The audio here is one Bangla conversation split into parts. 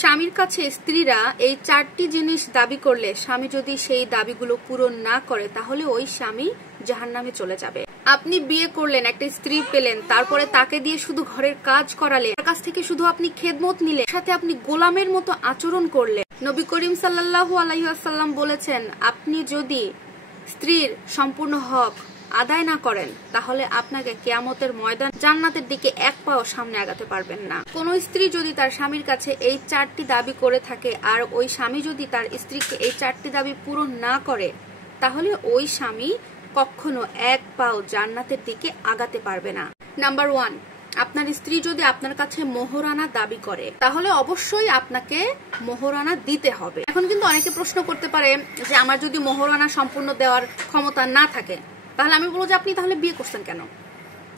স্বামীর কাছে স্ত্রীরা এই 4টি জিনিস দাবি করলে স্বামী যদি সেই দাবিগুলো পূরণ না করে তাহলে ওই স্বামী জাহান্নামে চলে যাবে। আপনি বিয়ে করলেন, একটা স্ত্রী পেলেন, তারপরে তাকে দিয়ে শুধু ঘরের কাজ করালেন, তার কাছ থেকে শুধু আপনি খেদমত নিলেন, সাথে আপনি গোলামের মতো আচরণ করলেন। নবী করিম সাল্লাল্লাহু আলাইহি ওয়াসাল্লাম বলেছেন, আপনি যদি স্ত্রীর সম্পূর্ণ হক আদায় না করেন তাহলে আপনাকে কিয়ামতের ময়দান জান্নাতের দিকে এক পাও সামনে আগাতে পারবেন না। কোন স্ত্রী যদি তার স্বামীর কাছে এই 4টি দাবি করে থাকে আর ওই স্বামী যদি তার স্ত্রীকে এই 4টি দাবি পূরণ না করে তাহলে ওই স্বামী কখনো এক পাও জান্নাতের দিকে আগাতে পারবে না। নাম্বার 1, আপনার স্ত্রী যদি আপনার কাছে মোহরানা দাবি করে তাহলে অবশ্যই আপনাকে মোহরানা দিতে হবে। এখন কিন্তু অনেকে প্রশ্ন করতে পারে যে আমার যদি মোহরানা সম্পূর্ণ দেওয়ার ক্ষমতা না থাকে তাহলে আমি বলবো যে আপনি তাহলে বিয়ে করছেন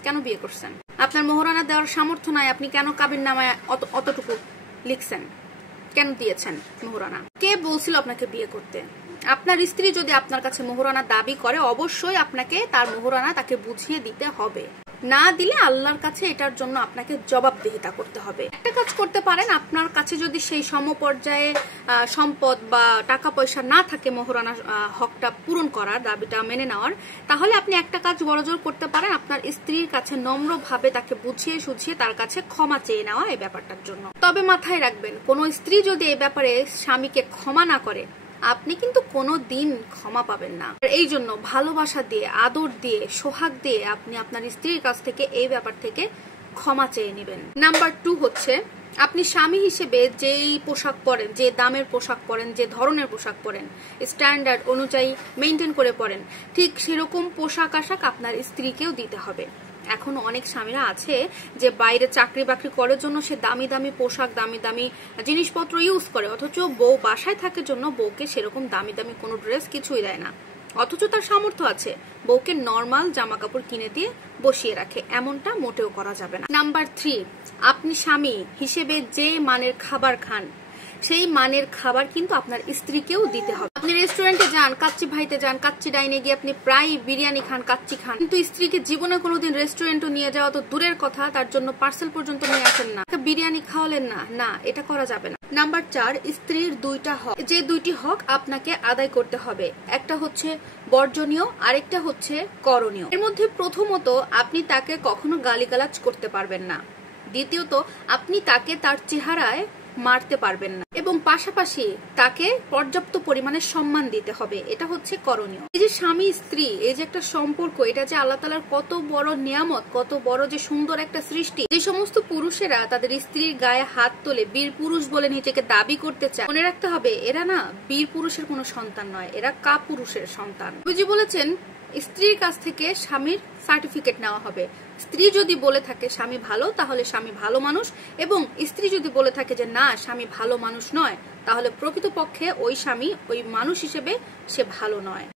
কেন বিয়ে করছেন? আপনার মোহরানা দেওয়ার সামর্থ্য নাই, আপনি কেন কাবিননামায় অতটুকু লিখছেন, কেন দিয়েছেন মোহরানা? কে বলছিল আপনাকে বিয়ে করতে? আপনার স্ত্রী যদি আপনার কাছে মোহরানা দাবি করে অবশ্যই আপনাকে তার মোহরানা তাকে বুঝিয়ে দিতে হবে। না দিলে আল্লাহর কাছে এটার জন্য আপনাকে জবাবদিহিতা করতে হবে। একটা কাজ করতে পারেন, আপনার কাছে যদি সেই সমপর্যায়ে সম্পদ বা টাকা পয়সা না থাকে মোহরানা হকটা পূরণ করার, দাবিটা মেনে নেওয়ার, তাহলে আপনি একটা কাজ বড়জোর করতে পারেন, আপনার স্ত্রীর কাছে নম্রভাবে তাকে বুঝিয়ে সুঝিয়ে তার কাছে ক্ষমা চেয়ে নেওয়া এই ব্যাপারটার জন্য। তবে মাথায় রাখবেন, কোন স্ত্রী যদি এই ব্যাপারে স্বামীকে ক্ষমা না করে আপনি কিন্তু কোনো দিন ক্ষমা পাবেন না। এই জন্য ভালোবাসা দিয়ে, আদর দিয়ে, সোহাগ দিয়ে আপনি আপনার স্ত্রীর কাছ থেকে এই ব্যাপার থেকে ক্ষমা চেয়ে নেবেন। নাম্বার 2 হচ্ছে, আপনি স্বামী হিসেবে যেই পোশাক পরেন, যে দামের পোশাক পরেন, যে ধরনের পোশাক পরেন, স্ট্যান্ডার্ড অনুযায়ী মেনটেন করে পরেন, ঠিক সেরকম পোশাক আশাক আপনার স্ত্রীকেও দিতে হবে। এখন অনেক স্বামীরা আছে যে বাইরে চাকরি বাকরি করার জন্য সে দামি দামি পোশাক, দামি দামি জিনিসপত্র ইউজ করে, অথচ বউ বাসায় থাকার জন্য বউকে সেরকম দামি দামি কোনো ড্রেস কিছুই দেয় না, অথচ তার সামর্থ্য আছে বউকে নর্মাল জামা কাপড় কিনে দিয়ে বসিয়ে রাখে। এমনটা মোটেও করা যাবে না। নাম্বার 3, আপনি স্বামী হিসেবে যে মানের খাবার খান সেই মানের খাবার কিন্তু আপনার স্ত্রীকেও দিতে হবে। আপনি রেস্টুরেন্টে যান, কাচ্চি ভাইতে যান, কাচ্চি ডাইনে গিয়ে আপনি প্রায় বিরিয়ানি খান, কাচ্চি খান, কিন্তু স্ত্রীকে জীবনে কোনোদিন রেস্টুরেন্টও নিয়ে যাওয়া তো দূরের কথা, তার জন্য পার্সেল পর্যন্ত নিয়ে আসেন না, বিরিয়ানি খাওয়ালেন না, না, এটা করা যাবে না। নাম্বার 4, স্ত্রীর 2টা হক, যে 2টি হক আপনাকে আদায় করতে হবে। একটা হচ্ছে বর্জনীয়, আরেকটা হচ্ছে করণীয়। এর মধ্যে প্রথমত, আপনি তাকে কখনো গালিগালাজ করতে পারবেন না। দ্বিতীয়ত, আপনি তাকে তার চেহারায় মারতে পারবেন না, এবং পাশাপাশি তাকে পর্যাপ্ত পরিমাণে সম্মান দিতে হবে। এটা হচ্ছে করণীয়। এই যে স্বামী স্ত্রী, এই যে একটা সম্পর্ক, এটা যে আল্লাহ তাআলার কত বড় নিয়ামত, কত বড় যে সুন্দর একটা সৃষ্টি। যে সমস্ত পুরুষেরা তাদের স্ত্রীর গায়ে হাত তোলে, বীর পুরুষ বলে নিজেকে দাবি করতে চায়, মনে রাখতে হবে এরা না বীর পুরুষের কোনো সন্তান নয়, এরা কাপুরুষের সন্তান। নবীজি বলেছেন, স্ত্রীর কাছ থেকে স্বামীর সার্টিফিকেট নেওয়া হবে। স্ত্রী যদি বলে থাকে স্বামী ভালো, তাহলে স্বামী ভালো মানুষ, এবং স্ত্রী যদি বলে থাকে যে না স্বামী ভালো মানুষ নয়, তাহলে প্রকৃতপক্ষে ওই স্বামী ওই মানুষ হিসেবে সে ভালো নয়।